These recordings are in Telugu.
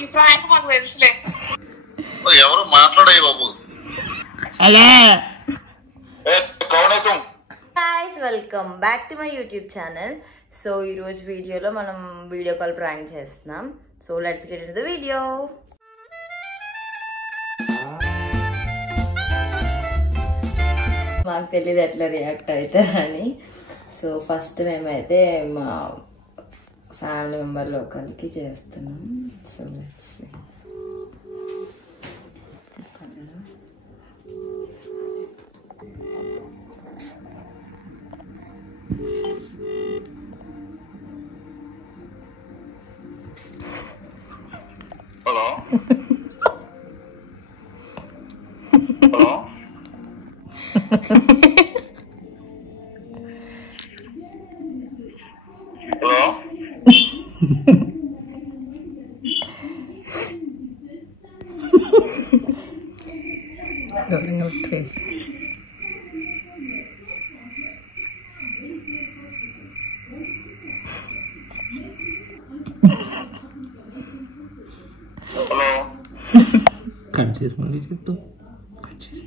ఈ ప్రాంక్ మాకు తెలుసులే. ఎవరు మాట్లాడే బాబు? Guys welcome back to my YouTube channel. So ఈరోజు వీడియోలో మనం వీడియో కాల్ ప్రాంక్ చేస్తున్నాం. So let's get into the video. మాకు తెలియదు ఎట్లా రియాక్ట్ అవుతారని. సో ఫస్ట్ మేమైతే మా ఫ్యామిలీ మెంబర్లో ఒకరికి చేస్తున్నాం. So let's see. Hello hello cut చేసి మళ్ళీ చెప్తాం. కట్ చేసి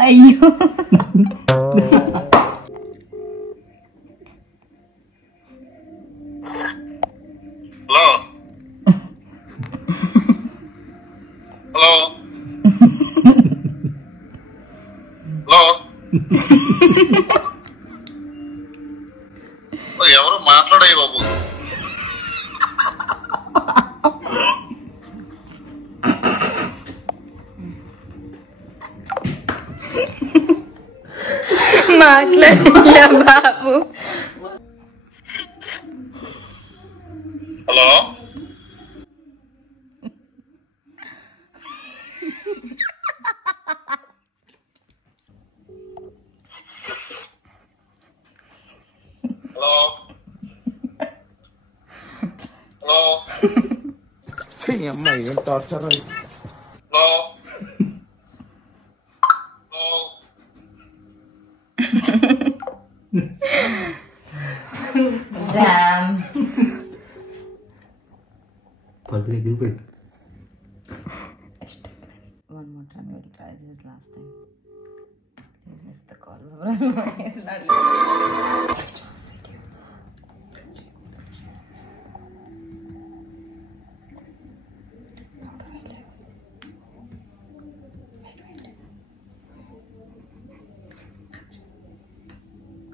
అయ్యో ఎవరు మాట్లాడే బాబు? మాట్లాడియా బాబు. హలో హలో హలో అమ్మాయి ఏం టార్చర్. Hello Damn. పది దగ్గర పెట్టు. One more time, we'll try this last time. This is the call. It's not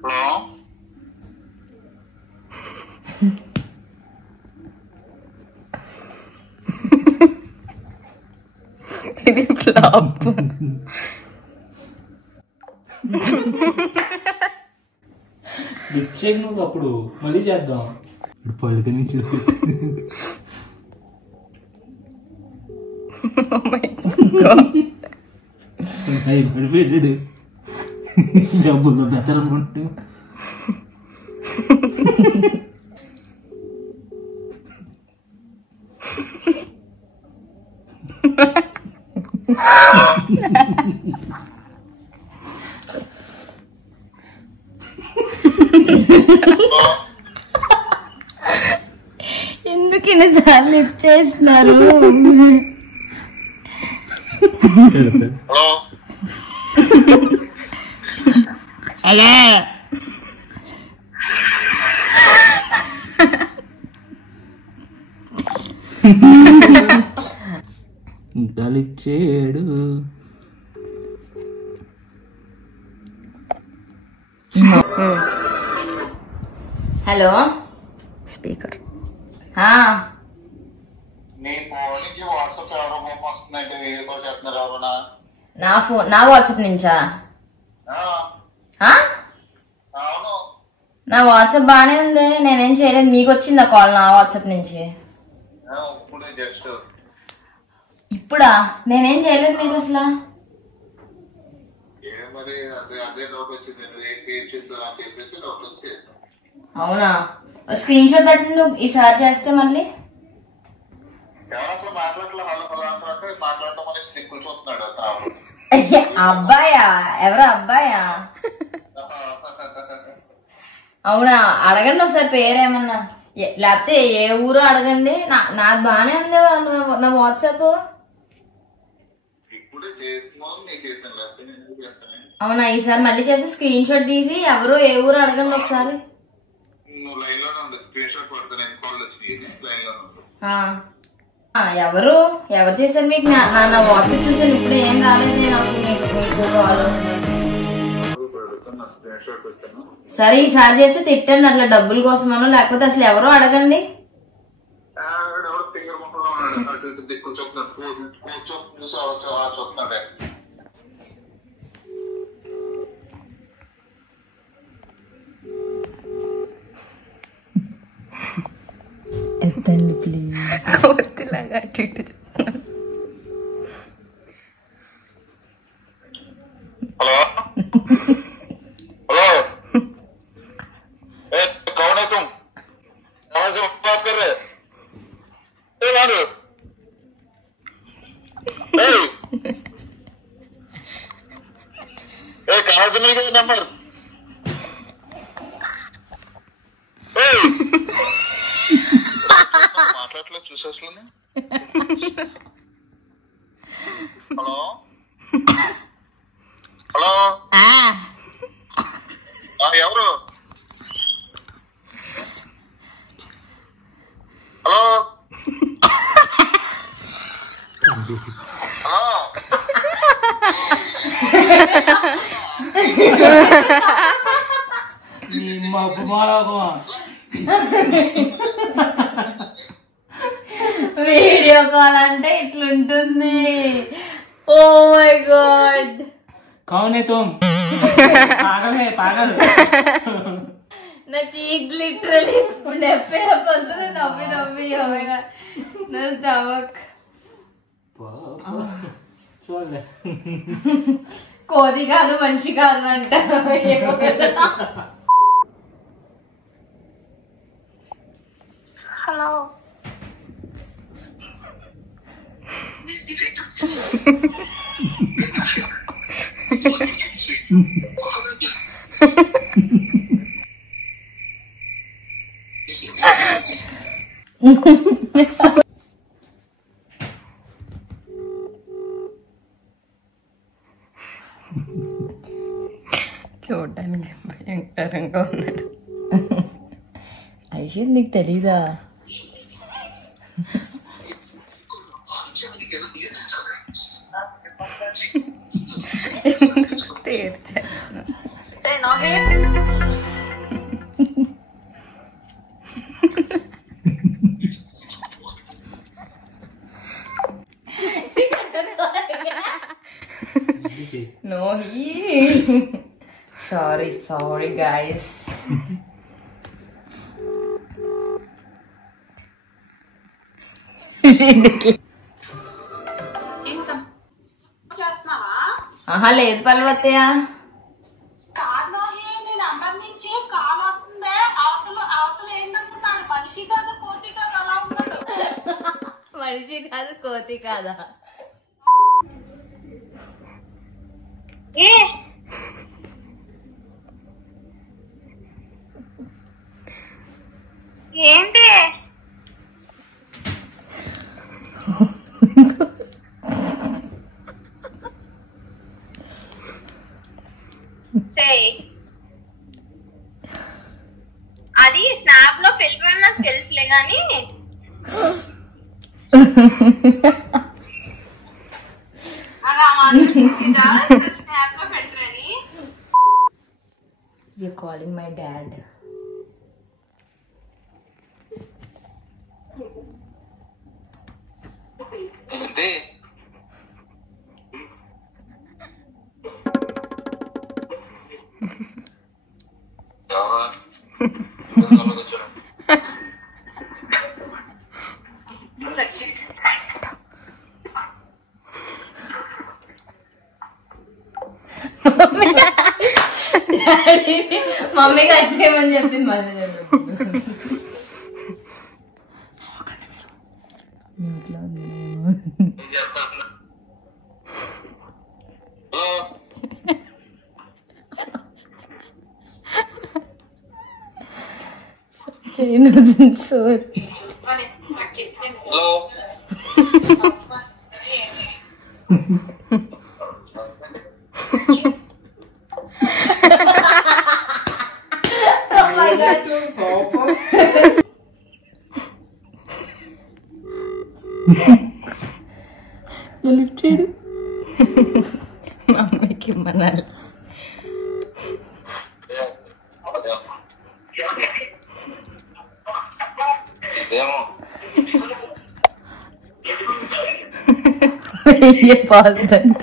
hello ఇది ఫ్లాప్. లిఫ్ట్ చేయి నువ్వు, అప్పుడు మళ్ళీ చేద్దాం. ఇప్పుడు పళ్ళుతో నుంచి పడిపోయాడు. డబ్బులు బెటర్ అనుకుంటే ఎందుకు ఇన్నిసార్లు లిఫ్ట్ చేస్తున్నారు? హలో అలా ఇంకా లిఫ్ట్ చేయడు. Hello speaker. నీ ఫోన్ నుంచి వాట్సాప్ ఎవరో పంపిస్తుందంటే వీడియో కాల్ చేస్తున్నారు ఎవరన్నా? నా వాట్సాప్ నుంచా? అవును, నా వాట్సాప్ బానే ఉంది, నేనేం చేయలేదు. మీకు వచ్చిందా కాల్ నా వాట్సాప్ నుంచి? ఇప్పుడు జస్ట్ ఇప్పుడా? నేనేం చేయలేదు మీకు అసలు. మరి అదే డౌట్ వచ్చింది. పేరు చేస్తారు అని చెప్పేసి డౌట్ వచ్చేది. అవునా, స్క్రీన్ షాట్ పెట్టండి ఈసారి చేస్తే మళ్ళీ. ఎవరు అసలు మాట్లాడలే, హలో అంటే మాట్లాడటం అనేసి దిక్కులు చూస్తున్నాడు. అబ్బాయా? ఎవరో అబ్బాయా? అవునా, అడగండి ఒకసారి పేరేమన్నా, లేకపోతే ఏ ఊరో అడగండి. నాది బానే ఉంది నా వాట్సాప్. అవునా, ఈసారి మళ్ళీ చేసి స్క్రీన్ షాట్ తీసి ఎవరు ఏ ఊరు అడగండి ఒకసారి. ఎవరు చేశారు మీకు? నా వాట్సాప్ చూసాను, ఇప్పుడు ఏం రాలేదు నాకు మీకు కాల్. సరే ఈసారి చేస్తే తిట్టండి, అట్లా డబ్బుల కోసమనో లేకపోతే అసలు ఎవరో అడగండి. ఎత్తండి ప్లీజ్. కోతిలాగా అటు ఇటు చెప్తున్నాను. హలో హలో, कौन है तुम? कहाँ से बात कर रहे? कहाँ से मिल गया नंबर? మాట్లాడలే చూసేసలే. హలో హలో, ఎవరు? హలో వీడియో కాల్ అంటే ఇట్లుంటుంది. Oh my God. కౌన్ హై తుమ్? పాగల్ హై పాగల్. నా చీక్ లిటరలీ నొప్పి వస్తుంది, నవ్వి నవ్వి నా స్టమక్. చూడలే, కోది కాదు మనిషి కాదు అంట. హలో, చూడడానికి భయంకరంగా ఉన్నాడు. ఐషు నీకు తెలీదా? No, sorry guys. ఆహా లేదు పర్వతయ్య. కాదు నీ నంబర్ నుంచి కాల్ వస్తుంది. అవతల ఏంటంటున్నాడు? మనిషి కాదు కోతి కాదు అలా ఉన్నాడు. మనిషి కాదు కోతి కాదా? ఏంటి? అది స్నాప్ లో పెట్టమని నాకు తెలుసులే గాని స్నాప్ లో పెట్టరని. You're calling my dad. Daddy. మమ్మీకి వచ్చేయమని చెప్పింది మళ్ళీ ఇంట్లో చేయను సార్. లిఫ్ట్ చేయడు మమ్మీకి ఇమ్మనాలి. పాడుతుంది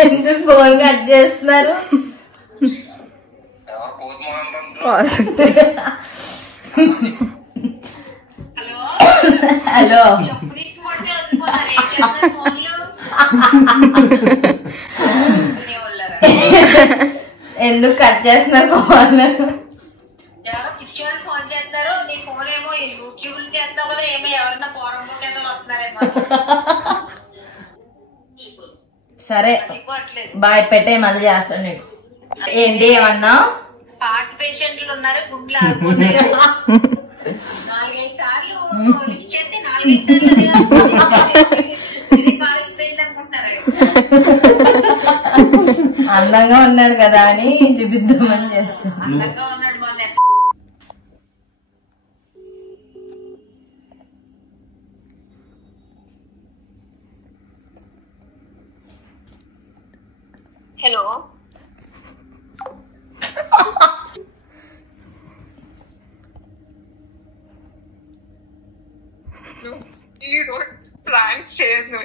ఎందుకు ఫోన్ కట్ చేస్తున్నారు? హలో ఎందుకు కట్ చేస్తున్నారు ఫోన్? ఎవరో పిక్చర్ ఫోన్ చేస్తారు, నీ ఫోన్ ఏమో యూట్యూబ్ చేస్తావు కదా, ఏమో ఎవరన్నా పోరం వస్తున్నారేమో. సరే బాయ్ పెట్టే, మళ్ళీ చేస్తాను నీకు. ఏంటి ఏమన్నా? హార్ట్ పేషెంట్లు ఉన్నారు, గుండెలు ఆడుకున్నాయి. 4-5 సార్లు లిఫ్ట్ చేస్తే 4-5 అందంగా ఉన్నాడు కదా అని చూపిద్దామని చేస్తాను. అందంగా ఉన్నాడు మొన్న. హలో You don't pranks చేయను.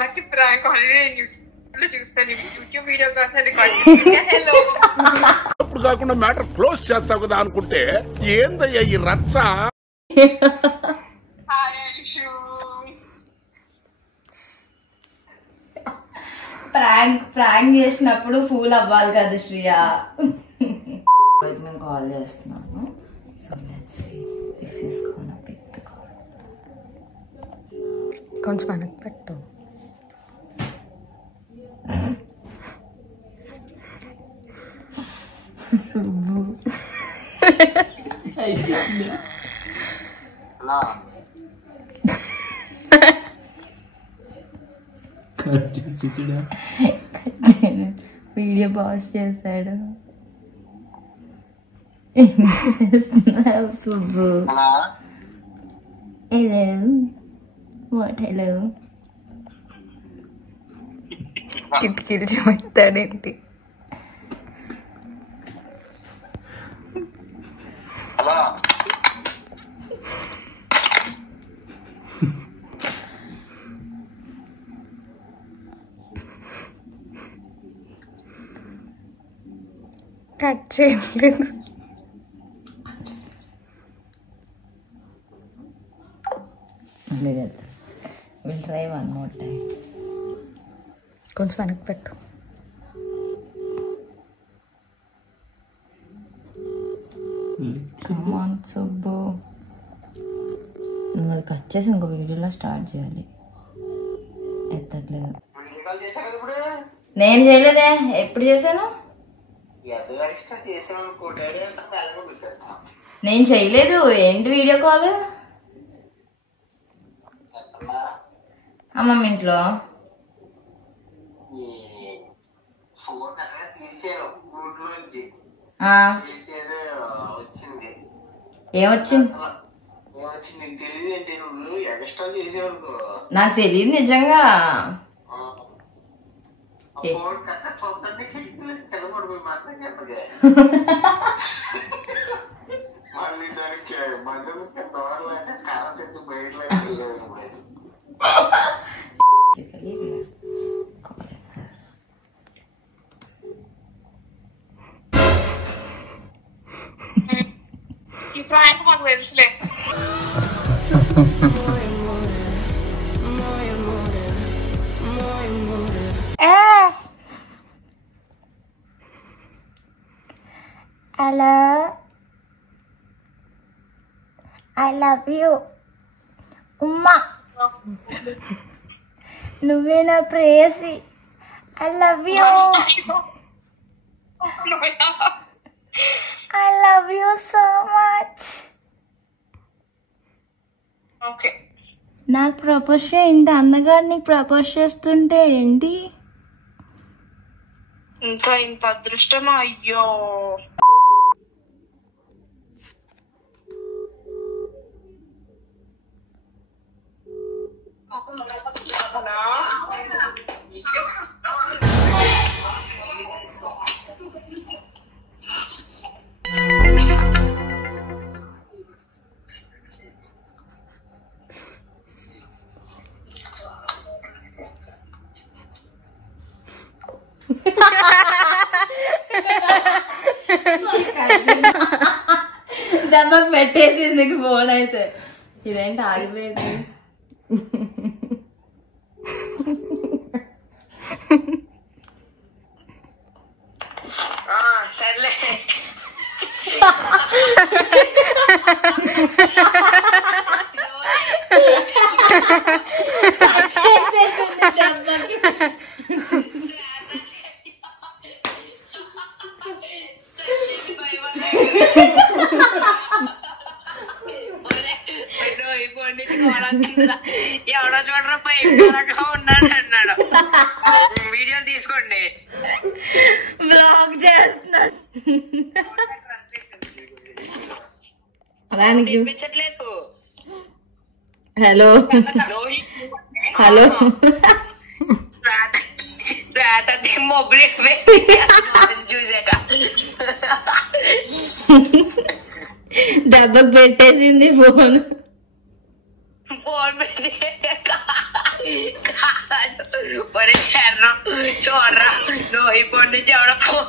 నాకు ప్రాంక్ ఆల్రెడీ యూట్యూబ్ లో చూస్తాను. యూట్యూబ్ వీడియో కోసం రికార్డ్ చేస్తాను. హలో అప్పుడు కాకుండా మ్యాటర్ క్లోజ్ చేస్తావు కదా అనుకుంటే ఏందయ్యా ఈ రచ్చ? హాయ్ ఐషు. ప్రాంక్ చేసినప్పుడు ఫూల్ అవ్వాలి కదా శ్రియా. నేను కాల్ చేస్తున్నాను. So let's see if his gonna pick the call. కొంచెం వెనక్కి పెట్టు. వీడియో పాజ్ చేశాడు. సుబ్బు హలో వాట్ హలో కిటికీలు చెప్తాడేంటి? కట్ చేయలేదు. Will try one more time. కొంచెం వెనక్కి పెట్టు. కమాన్ సుబ్బు, నువ్వు అది కట్ చేసి ఇంకో వీడియోలో స్టార్ట్ చేయాలి. ఎత్తట్లేదు. నేను చేయలేదే, ఎప్పుడు చేశాను? నేను చేయలేదు. ఏంటి వీడియో కాల్? అమ్మమ్మ ఇంట్లో. ఏమొచ్చింది? నాకు తెలియదు నిజంగా. ఈ ప్రాంక్ మాకు తెలుసులే. హలో, ఐ లవ్ యూ ఉమ్మా, నువ్వే నా ప్రేయసి, I love you, I love you so much. Okay, నాకు ప్రపోజ్ ఇంత అందగాడు నీకు ప్రపోజ్ చేస్తుంటే ఏంటి? ఇంకా ఇంత అదృష్టమా? అయ్యో, దెబ్బకు పెట్టేసింది ఫోన్ అయితే. ఇదేంటి ఆగిపోయింది? సర్లే. ఎవడో చూడరా ఉన్నాడు అన్నాడు. వీడియోలు తీసుకోండి, బ్లాగ్ చేస్తున్నాను. వినిపించట్లేదు. హలో హలో, మొబైల్ చూసాక దెబ్బకు పెట్టేసింది ఫోన్. ఫోన్ పెట్టి ఒరే చరణం చూడరా, నువ్వు అయిపోయి నుంచి ఎవడో ఫోన్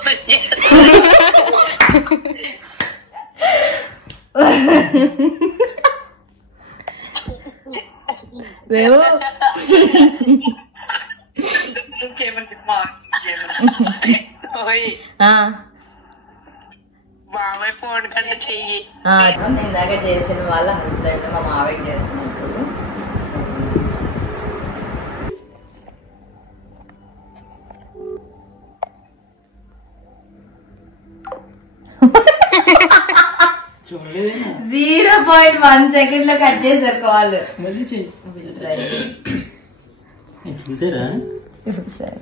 మామయ్య ఫోన్ కంటే చెయ్యి. ఇందాక చేసిన వాళ్ళ హస్బెండ్ మా మావయ్య చేస్తున్నారు. చూడలేదు, 0.1 సెకండ్ లో కట్ చేశారు కాల్. మళ్ళీ చెయ్యి. చూసారా? సరే,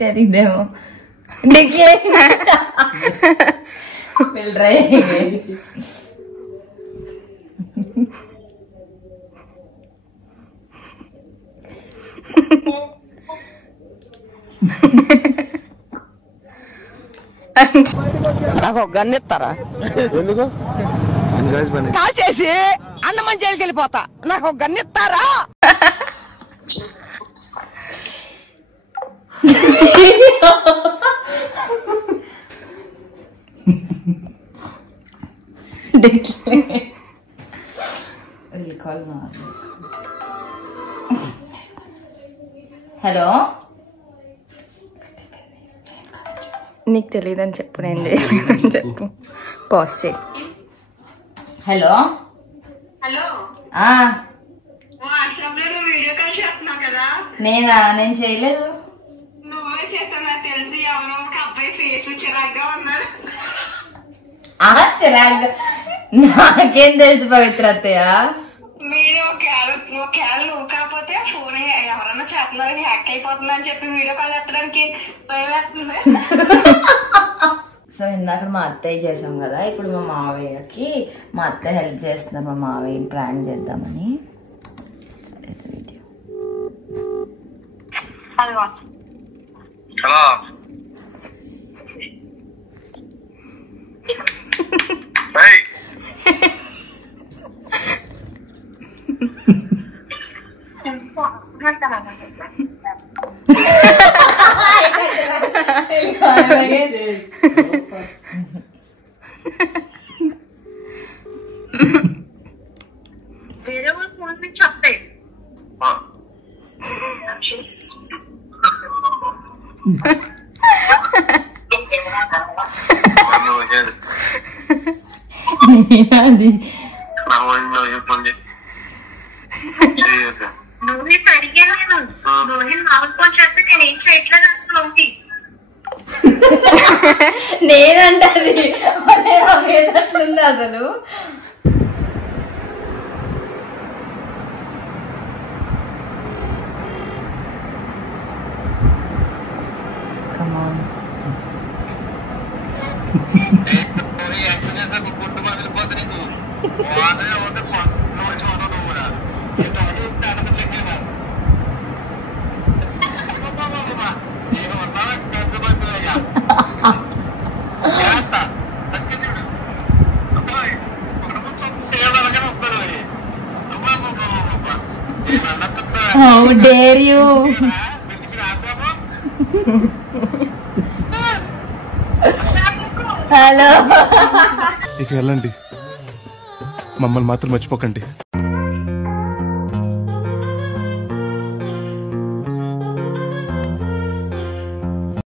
తెలీదేమో. వెళ్ళరా నాకు ఒక గన్ ఇస్తారా? ఎందుకు? కాల్ చేసి అన్నమని జైలుకి వెళ్ళిపోతా. నాకు ఒక గన్ ఇస్తారా? హలో, నీకు తెలియదని చెప్పు, నేను చేయలేదని చెప్పు. పాజ్ చేయి. హలో. హలో, ఆ వాట్సాప్ లో నువ్వు వీడియో కాల్ చేస్తున్నావు కదా? నేను చేయలేదు. నువ్వే చేస్తావు నాకు తెలిసి. ఎవరో ఒక అబ్బాయి ఫేస్ చిరాగ్గా ఉన్నాడు. చిరాగ్గా? నాకేం తెలుసు పవిత్ర అత్తయ్య. మీరు ఒకవేళ నువ్వు కాకపోతే ఫోన్ ఎవరన్నా చేస్తున్నారని హ్యాక్ అయిపోతుంది అని చెప్పి వీడియో కాల్ ఎత్తడానికి భయం వేస్తుంది. సో ఇందాక మా అత్తయ్య చేసాం కదా, ఇప్పుడు మా మావయ్యకి మా అత్తయ్య హెల్ప్ చేస్తున్నారు. మా మావయ్యని ప్రాంక్ చేద్దామని. వీడియో. హలో. వేరే వాళ్ళ ఫోన్ నుంచి వస్తాయి. అది రోహిత్ అడిగాను నేను. రోహిత్ మామూలు ఫోన్ చేస్తే నేను ఏం చేయట్లేదు అంటున్నావు. నేనంటది అట్లుంది అసలు. How dare you? హలో, ఇక వెళ్ళండి, మమ్మల్ని మాత్రం మర్చిపోకండి.